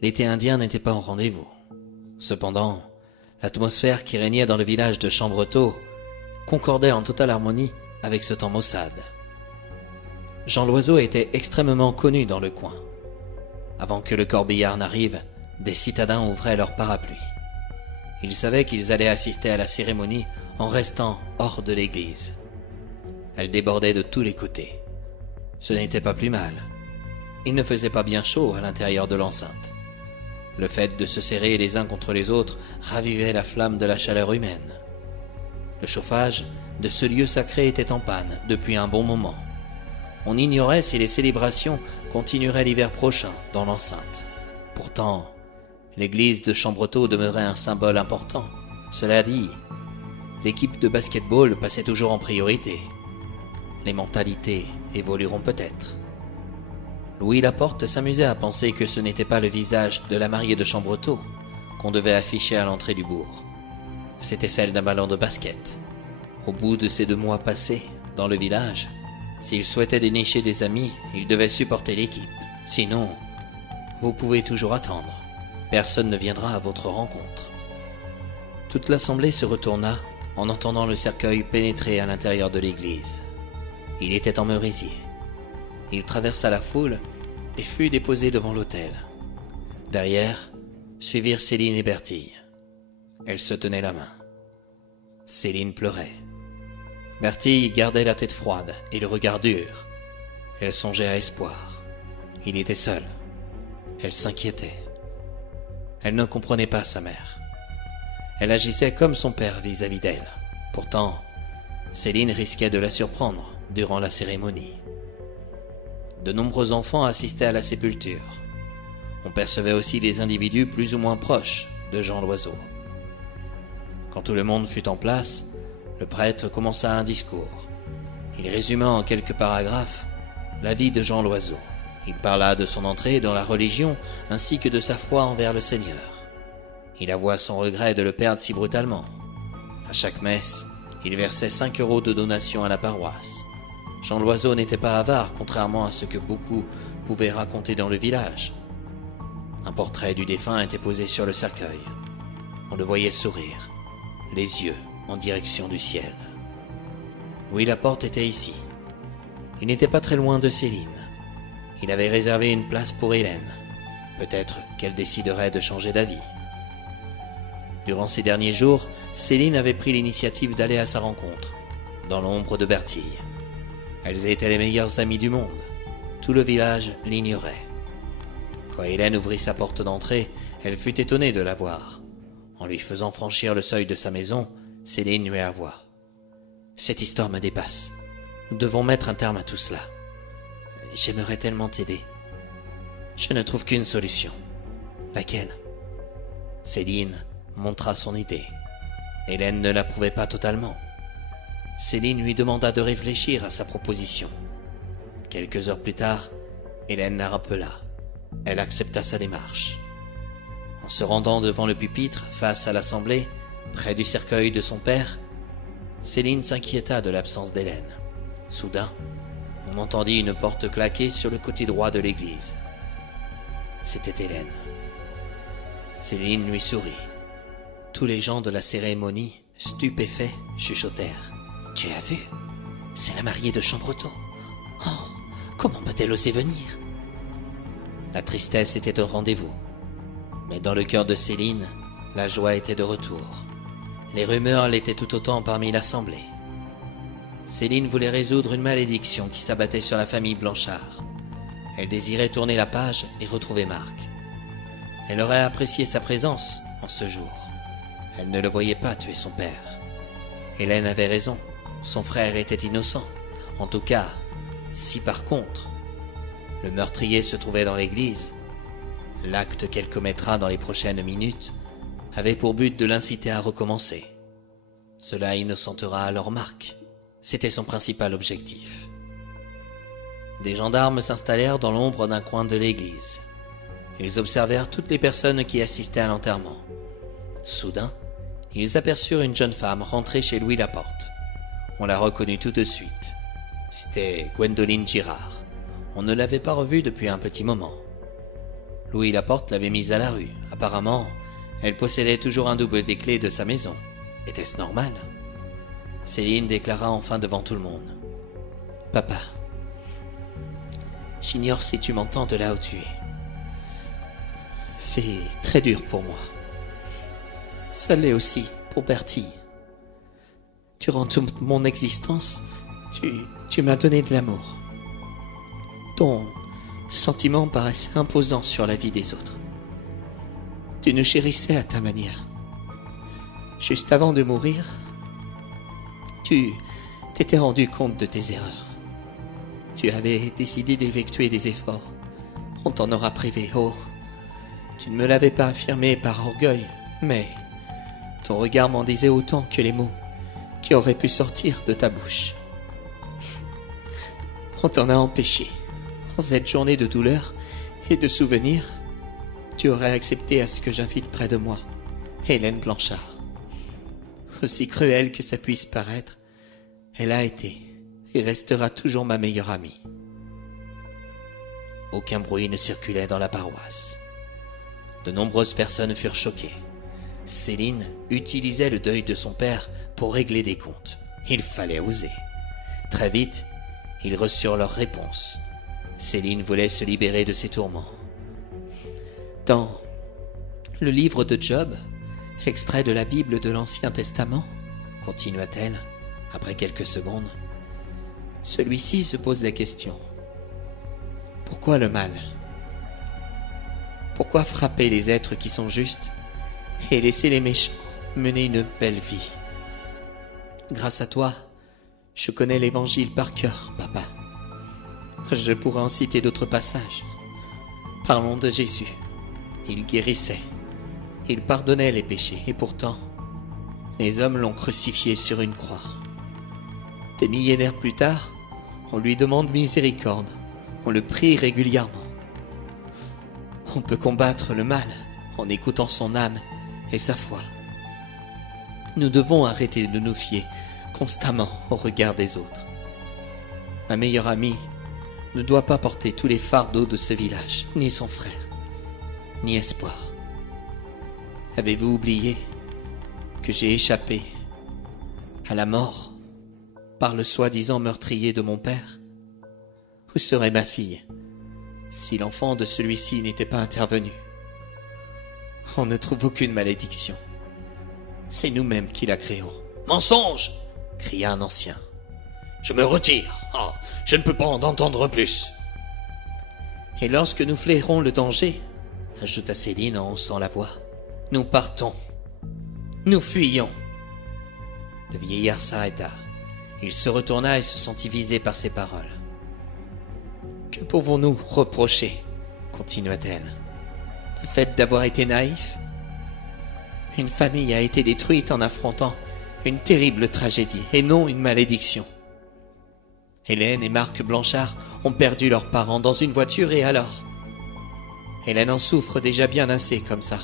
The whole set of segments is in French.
L'été indien n'était pas au rendez-vous. Cependant, l'atmosphère qui régnait dans le village de Chambretot concordait en totale harmonie avec ce temps maussade. Jean Loiseau était extrêmement connu dans le coin. Avant que le corbillard n'arrive, des citadins ouvraient leurs parapluies. Ils savaient qu'ils allaient assister à la cérémonie en restant hors de l'église. Elle débordait de tous les côtés. Ce n'était pas plus mal. Il ne faisait pas bien chaud à l'intérieur de l'enceinte. Le fait de se serrer les uns contre les autres ravivait la flamme de la chaleur humaine. Le chauffage de ce lieu sacré était en panne depuis un bon moment. On ignorait si les célébrations continueraient l'hiver prochain dans l'enceinte. Pourtant, l'église de Chambretot demeurait un symbole important. Cela dit, l'équipe de basket-ball passait toujours en priorité. Les mentalités évolueront peut-être. Louis Laporte s'amusait à penser que ce n'était pas le visage de la mariée de Chambretot qu'on devait afficher à l'entrée du bourg. C'était celle d'un ballon de basket. Au bout de ces 2 mois passés dans le village, s'il souhaitait dénicher des amis, il devait supporter l'équipe. Sinon, vous pouvez toujours attendre. Personne ne viendra à votre rencontre. Toute l'assemblée se retourna en entendant le cercueil pénétrer à l'intérieur de l'église. Il était en merisier. Il traversa la foule et fut déposé devant l'autel. Derrière, suivirent Céline et Bertille. Elles se tenaient la main. Céline pleurait. Bertille gardait la tête froide et le regard dur. Elle songeait à Espoir. Il était seul. Elle s'inquiétait. Elle ne comprenait pas sa mère. Elle agissait comme son père vis-à-vis d'elle. Pourtant, Céline risquait de la surprendre durant la cérémonie. De nombreux enfants assistaient à la sépulture. On percevait aussi des individus plus ou moins proches de Jean Loiseau. Quand tout le monde fut en place, le prêtre commença un discours. Il résuma en quelques paragraphes la vie de Jean Loiseau. Il parla de son entrée dans la religion ainsi que de sa foi envers le Seigneur. Il avoua son regret de le perdre si brutalement. À chaque messe, il versait 5 € de donation à la paroisse. Jean Loiseau n'était pas avare, contrairement à ce que beaucoup pouvaient raconter dans le village. Un portrait du défunt était posé sur le cercueil. On le voyait sourire, les yeux en direction du ciel. Louis Laporte était ici. Il n'était pas très loin de Céline. Il avait réservé une place pour Hélène. Peut-être qu'elle déciderait de changer d'avis. Durant ces derniers jours, Céline avait pris l'initiative d'aller à sa rencontre, dans l'ombre de Bertille. Elles étaient les meilleures amies du monde. Tout le village l'ignorait. Quand Hélène ouvrit sa porte d'entrée, elle fut étonnée de la voir. En lui faisant franchir le seuil de sa maison, Céline lui avoua. « Cette histoire me dépasse. Nous devons mettre un terme à tout cela. J'aimerais tellement t'aider. Je ne trouve qu'une solution. » « Laquelle ?» Céline montra son idée. Hélène ne l'approuvait pas totalement. Céline lui demanda de réfléchir à sa proposition. Quelques heures plus tard, Hélène la rappela. Elle accepta sa démarche. En se rendant devant le pupitre, face à l'assemblée, près du cercueil de son père, Céline s'inquiéta de l'absence d'Hélène. Soudain, on entendit une porte claquer sur le côté droit de l'église. C'était Hélène. Céline lui sourit. Tous les gens de la cérémonie, stupéfaits, chuchotèrent. « Tu as vu? C'est la mariée de Chambretot. Oh, comment peut-elle oser venir ?» La tristesse était au rendez-vous. Mais dans le cœur de Céline, la joie était de retour. Les rumeurs l'étaient tout autant parmi l'assemblée. Céline voulait résoudre une malédiction qui s'abattait sur la famille Blanchard. Elle désirait tourner la page et retrouver Marc. Elle aurait apprécié sa présence en ce jour. Elle ne le voyait pas tuer son père. Hélène avait raison, son frère était innocent. En tout cas, si par contre, le meurtrier se trouvait dans l'église, l'acte qu'elle commettra dans les prochaines minutes avait pour but de l'inciter à recommencer. Cela innocentera alors Marc. C'était son principal objectif. Des gendarmes s'installèrent dans l'ombre d'un coin de l'église. Ils observèrent toutes les personnes qui assistaient à l'enterrement. Soudain, ils aperçurent une jeune femme rentrée chez Louis Laporte. On la reconnut tout de suite. C'était Gwendoline Girard. On ne l'avait pas revue depuis un petit moment. Louis Laporte l'avait mise à la rue. Apparemment, elle possédait toujours un double des clés de sa maison. Était-ce normal? Céline déclara enfin devant tout le monde. « Papa, j'ignore si tu m'entends de là où tu es. C'est très dur pour moi. Ça l'est aussi pour Bertille. Durant toute mon existence, tu m'as donné de l'amour. Ton sentiment paraissait imposant sur la vie des autres. Tu nous chérissais à ta manière. Juste avant de mourir, tu t'étais rendu compte de tes erreurs. Tu avais décidé d'effectuer des efforts. On t'en aura privé. Oh, tu ne me l'avais pas affirmé par orgueil, mais ton regard m'en disait autant que les mots qui auraient pu sortir de ta bouche. On t'en a empêché. En cette journée de douleur et de souvenirs, tu aurais accepté à ce que j'invite près de moi Hélène Blanchard. Aussi cruelle que ça puisse paraître, elle a été et restera toujours ma meilleure amie. Aucun bruit ne circulait dans la paroisse. De nombreuses personnes furent choquées. Céline utilisait le deuil de son père pour régler des comptes. Il fallait oser. Très vite, ils reçurent leur réponse. Céline voulait se libérer de ses tourments. Dans le livre de Job, extrait de la Bible de l'Ancien Testament, continua-t-elle, après quelques secondes, celui-ci se pose la question. Pourquoi le mal? Pourquoi frapper les êtres qui sont justes et laisser les méchants mener une belle vie? Grâce à toi, je connais l'Évangile par cœur, papa. Je pourrais en citer d'autres passages. Parlons de Jésus. Il guérissait. Il pardonnait les péchés. Et pourtant, les hommes l'ont crucifié sur une croix. Des millénaires plus tard, on lui demande miséricorde. On le prie régulièrement. On peut combattre le mal en écoutant son âme et sa foi. Nous devons arrêter de nous fier constamment au regard des autres. Ma meilleure amie ne doit pas porter tous les fardeaux de ce village, ni son frère, ni espoir. Avez-vous oublié que j'ai échappé à la mort par le soi-disant meurtrier de mon père? Où serait ma fille si l'enfant de celui-ci n'était pas intervenu? On ne trouve aucune malédiction. C'est nous-mêmes qui la créons. « Mensonge !» cria un ancien. « Je me retire. Oh, je ne peux pas en entendre plus. » « Et lorsque nous flairons le danger, » ajouta Céline en haussant la voix, « nous partons. Nous fuyons. » Le vieillard s'arrêta. Il se retourna et se sentit visé par ces paroles. « Que pouvons-nous reprocher ?» continua-t-elle. « Le fait d'avoir été naïf ? Une famille a été détruite en affrontant une terrible tragédie et non une malédiction. Hélène et Marc Blanchard ont perdu leurs parents dans une voiture et alors? Hélène en souffre déjà bien assez comme ça.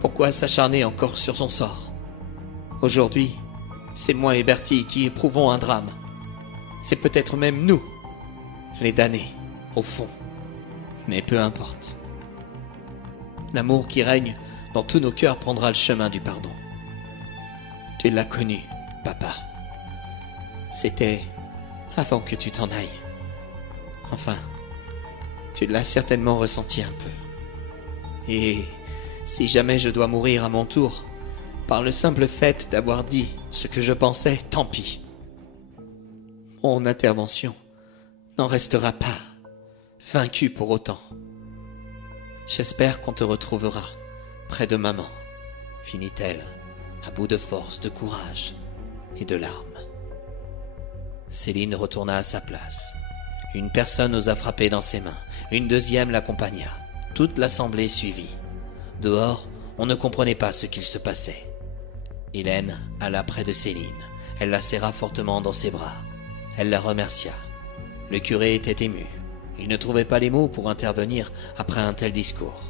Pourquoi s'acharner encore sur son sort? Aujourd'hui, c'est moi et Bertille qui éprouvons un drame. C'est peut-être même nous, les damnés, au fond. Mais peu importe. L'amour qui règne dans tous nos cœurs prendra le chemin du pardon. Tu l'as connu, papa. C'était avant que tu t'en ailles. Enfin, tu l'as certainement ressenti un peu. Et si jamais je dois mourir à mon tour, par le simple fait d'avoir dit ce que je pensais, tant pis. Mon intervention n'en restera pas vaincue pour autant. J'espère qu'on te retrouvera près de maman, finit-elle, à bout de force, de courage et de larmes. Céline retourna à sa place. Une personne osa frapper dans ses mains. Une deuxième l'accompagna. Toute l'assemblée suivit. Dehors, on ne comprenait pas ce qu'il se passait. Hélène alla près de Céline. Elle la serra fortement dans ses bras. Elle la remercia. Le curé était ému. Il ne trouvait pas les mots pour intervenir après un tel discours.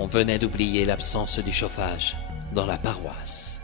On venait d'oublier l'absence du chauffage dans la paroisse.